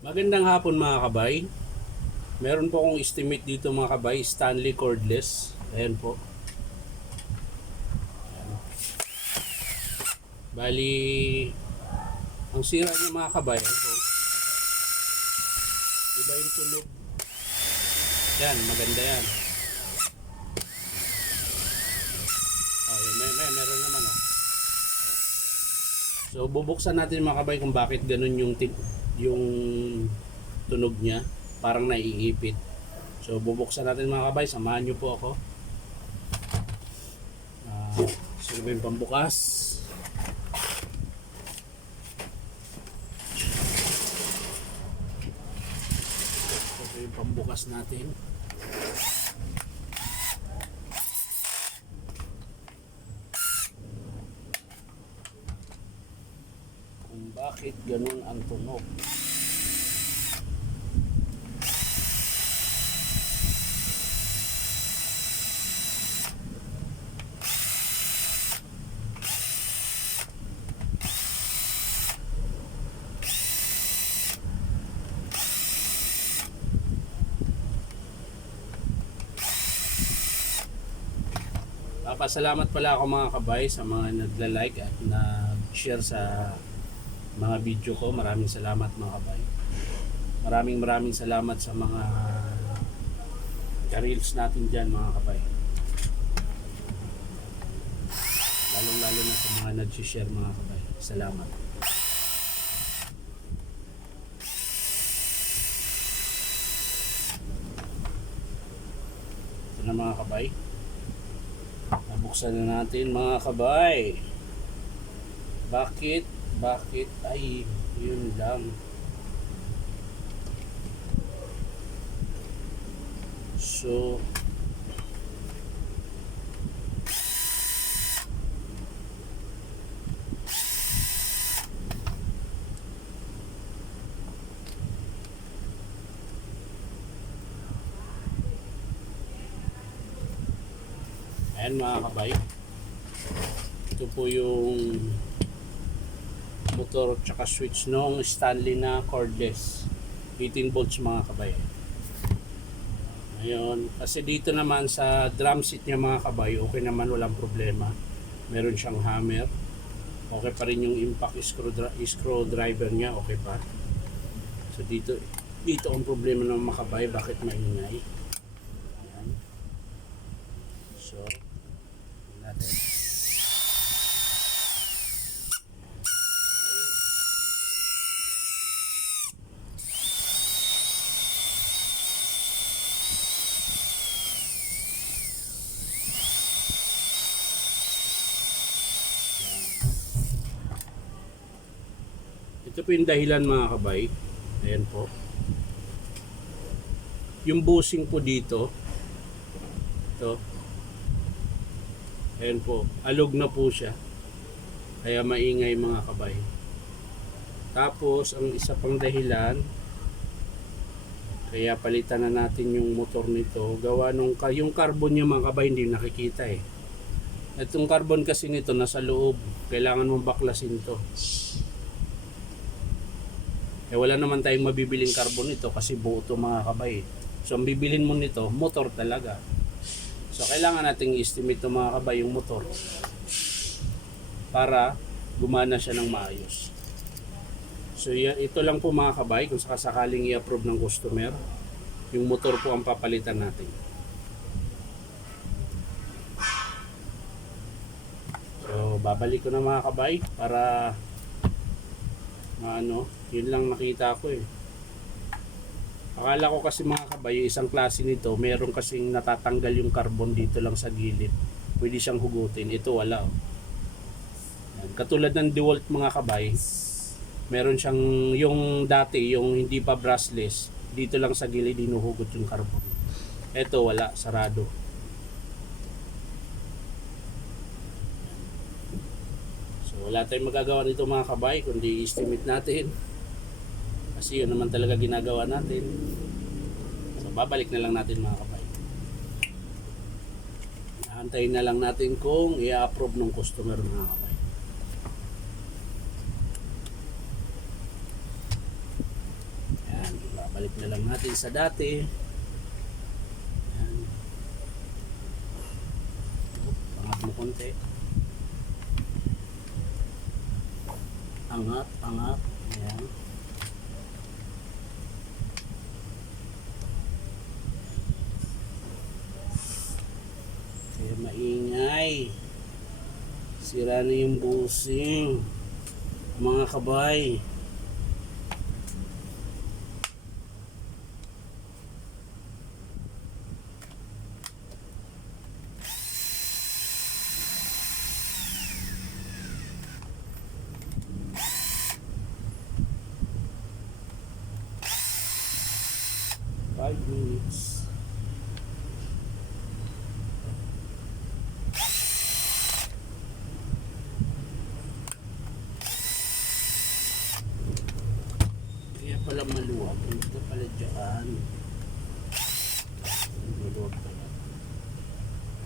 Magandang hapon mga kabay. Meron po akong estimate dito mga kabay, Stanley cordless. Ayan po. Bali, ang sira niya mga kabay, ito. Iba yung tunog. Yan, maganda yan. Oh, yun, meron naman oh. So bubuksan natin mga kabay kung bakit ganun yung tunog niya, parang naiipit. So bubuksan natin mga kabay, samahan niyo po ako. Sino ba yung pambukas? Ito yung pambukas natin. Kung bakit ganun ang tunog. Papasalamat pala ako mga kabay sa mga nagla-like at nag-share sa mga video ko. Maraming salamat mga kabay. Maraming salamat sa mga ka-reels natin dyan mga kabay. Lalong-lalo na sa mga nag-share mga kabay. Salamat. Ito na mga kabay. Nabuksan na natin mga kabay. Bakit? Ay, yun lang. So, ayan mga kabay. Ito po yung motor tsaka switch nung Stanley na cordless 18 volts mga kabay. Ngayon, kasi dito naman sa drum set niya mga kabay, okay naman, walang problema. Meron siyang hammer. Okay pa rin yung impact screwdriver niya, okay pa. So dito ang problema ng mga kabay, bakit maingay. Ayan. So, natin. Ito po yung dahilan mga kabay. Ayan po. Yung bushing po dito. Ito. Ayan po. Alog na po siya. Kaya maingay mga kabay. Tapos, ang isa pang dahilan, kaya palitan na natin yung motor nito. Gawa nung yung carbon niya mga kabay, hindi nakikita eh. Itong carbon kasi nito nasa loob. Kailangan mong baklasin to. Eh wala naman tayong mabibiling carbon nito kasi buo to mga kabay. So ang bibilin mo nito, motor talaga. So kailangan nating i-estimate to mga kabay yung motor para gumana siya ng maayos. So ito lang po mga kabay, kung sakasakaling i-approve ng customer, yung motor po ang papalitan natin. So babalik ko na mga kabay para yun lang nakita ko eh. Akala ko kasi mga kabay, isang klase nito, meron kasing natatanggal yung carbon dito lang sa gilid. Pwede siyang hugutin. Ito wala oh. Katulad ng DeWalt mga kabay, meron siyang yung dati, yung hindi pa brushless, dito lang sa gilid hinuhugot yung carbon. Ito wala, sarado. So wala tayong magagawa nito mga kabay, kundi i-estimate natin. Kasi yun naman talaga ginagawa natin. So babalik na lang natin mga kabay. Naantayin na lang natin kung i-approve ng customer mga kabay. balik na lang natin sa dati. Yan. Angat mo konti. Angat, angat. Ayan. Kaya maingay. Sira na yung busing. Mga kabay. Five minutes. Kaya pala maluwag. Ito pala dyan. Maluwag pala.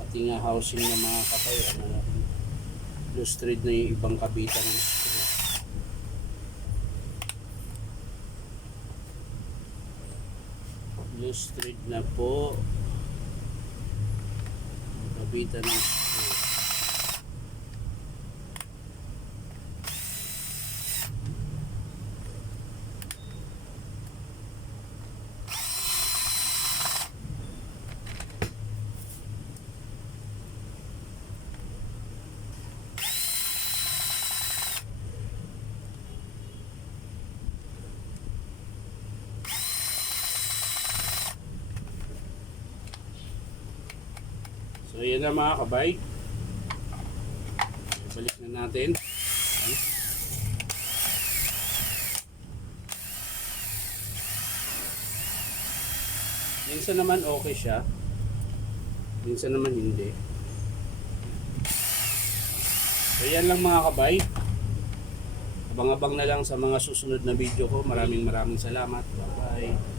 Pati nga housing ng mga kapay. Lustrade na yung ibang kabitan ng screw. Lustrade na po. Kabitan ng screw. So yan na mga kabay. Balik na natin. Minsan naman okay siya. Minsan naman hindi. So yan lang mga kabay. Abang-abang na lang sa mga susunod na video ko. Maraming salamat. Bye bye.